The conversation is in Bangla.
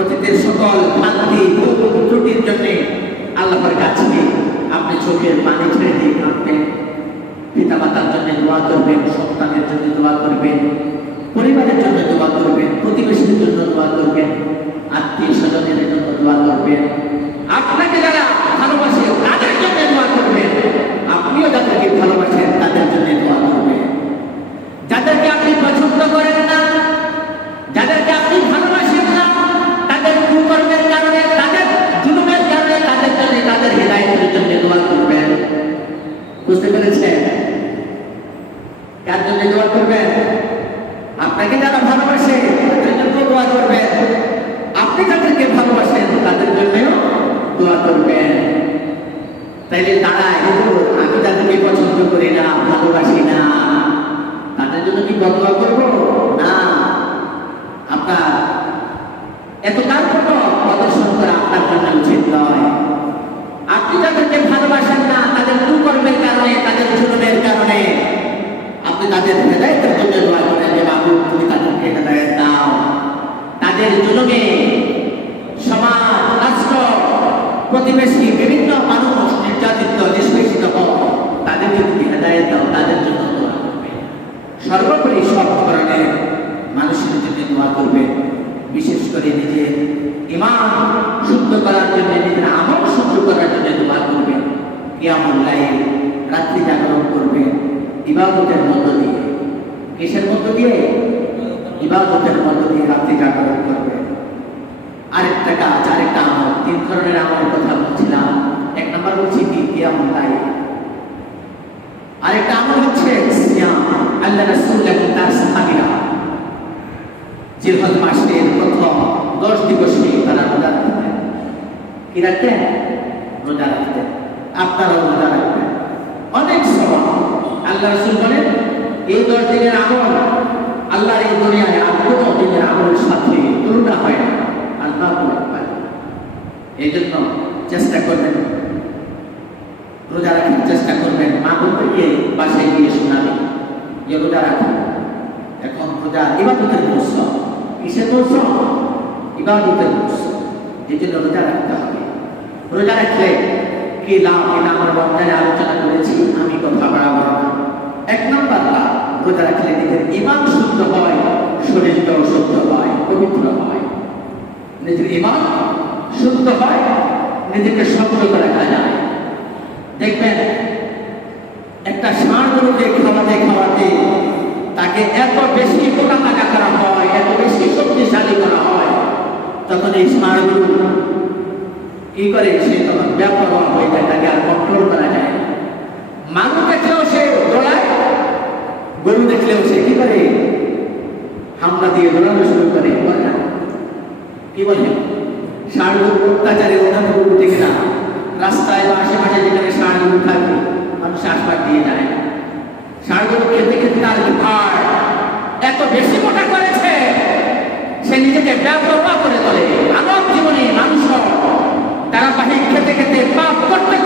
অতীতের সকল ভ্রান্তি ভুল ত্রুটির জন্য আল্লাহর কাছে আপনি চোখের পানি ছেড়ে দিয়ে কাঁদবেন। পিতা মাতার জন্য দোয়া করবেন, সন্তানের জন্য দোয়া করবেন, পরিবারের জন্য দোয়া করবেন, প্রতিবেশীর জন্য দোয়া করবেন, আত্মীয় স্বজনের জন্য দোয়া করবেন। আপনাকে যারা ভালোবাসে তাদের জন্য দোয়া করবেন, আপনিও যাদেরকে ভালোবাসেন তাদের জন্য দোয়া করবেন। যাদেরকে আপনি পছন্দ করেন না, যাদেরকে আপনি ভালোবাসেন না, তাদের কুকর্মের কারণে, তাদের জুলুমের কারণে তাদের জন্য, তাদের হিদায়াতের জন্য দোয়া করবেন। বুঝতে পেরেছেন? কার জন্য দোয়া করবেন? আপনাকে যারা ভালোবাসে তাদের জন্য দোয়া করবেন, আপনি যাদেরকে ভালোবাসেন তাদের জন্যও দোয়া করবেন। তাইলে দাঁড়ায়, আমি যাদেরকে পছন্দ করি না, ভালোবাসি না, তাদের জন্য কি দোয়া করব না? আপনার এত কার্পণ্য প্রদর্শন করা আপনার জন্য উচিত নয়। আপনি যাদেরকে ভালোবাসেন না, তাদের কুকর্মের কারণে, তাদের জুলুমের কারণে আপনি তাদের হেদায়েতের জন্য দোয়া করেন যে বাবু তুমি তাদেরকে হেদায়েত দাও। তাদের জুলুমে সমাজ, রাষ্ট্র, প্রতিবেশী বিভিন্ন মানুষ নির্যাতিত, নিষ্পেষিত হয়, তাদেরকে তুমি হেদায়েত দাও, তাদের জন্য দোয়া করবে। সর্বোপরি সব ধরনের মানুষের জন্য দোয়া করবে। বিশেষ করে নিজের ঈমান শুদ্ধ করার জন্য, নিজের আমল শুদ্ধ করার জন্য দোয়া করবে। কিয়ামুল লাইল, রাত্রি জাগরণ করবে ইবাদতের মধ্য দিয়ে। কিসের মধ্য দিয়ে? ইবাদতের মধ্য দিয়ে রাত্রি জাগরণ করবে। আরেকটা কাজ, আরেকটা আমল, তিন ধরনের আমলের কথা বলছিলাম। এক নম্বর বলছি কি? কিয়ামুল লাইল। আরেকটা আমল হচ্ছে সিয়াম। আল্লাহ রাসূল এবং তার সাহাবীরা জিলহজ মাসের প্রথম 10 দিবসে তারা রোজা রাখতেন। কি রাখতেন? রোজা রাখতেন। আপনারাও রোজা রাখবেন। অনেক সওয়াব। আল্লাহ রাসূল বলেন এই 10 দিনের আমল আল্লাহর এই দুনিয়ায় আর কোনো দিনের আমলের সাথে তুলনা হয় না। আল্লাহু আকবার। এই জন্য চেষ্টা করবেন, রোজা রাখার চেষ্টা করবেন। মা বলবে বাসায় গিয়ে শোনাবেন যে রোজা রাখুন। এখন রোজা ইবাদতের মৌসুম। কিসের মৌসুম? ইবাদতের মৌসুম। এই জন্য রোজা রাখতে হবে। রোজা রাখলে কি লাভ, এটা আমরা রমজানে আলোচনা করেছি, আমি কথা বাড়াবো না। এক নম্বর লাভ, রোজা রাখলে নিজের ঈমান শুদ্ধ হয়, শরীরটাও শুদ্ধ হয়, পবিত্র হয়। নিজের ঈমান শুদ্ধ হয়, নিজেকে সতর্ক রাখা যায়। দেখবেন একটা ষাঁড় গরুকে খাওয়াতে খাওয়াতে তাকে এত বেশি মোটা তাজা করা হয়, এত বেশি শক্তিশালী করা হয়, তখন এই ষাঁড় গরু কি করে? সে তখন ব্যাপরোয়া হয়ে যায়, তাকে আর কন্ট্রোল করা যায় না। মানুষ দেখলেও সে দৌড়ায়, গরু দেখলেও সে কি করে? হামলা দিয়ে দৌড়ানো শুরু করে। কি বলে? ষাঁড় গরু অত্যাচারে অন্যান্য গরু দেখে না, রাস্তায় বা আশেপাশে যেখানে ষাঁড় গরু থাকবে মানুষ আশপাশ দিয়ে যায়। ষাঁড় গরু খেতে খেতে তার ভার এত বেশি মোটা করেছে, সে নিজেকে ব্যাপরোয়া করে তোলে। মানব জীবনে মানুষ ধারাবাহিক খেতে খেতে পাপ করতে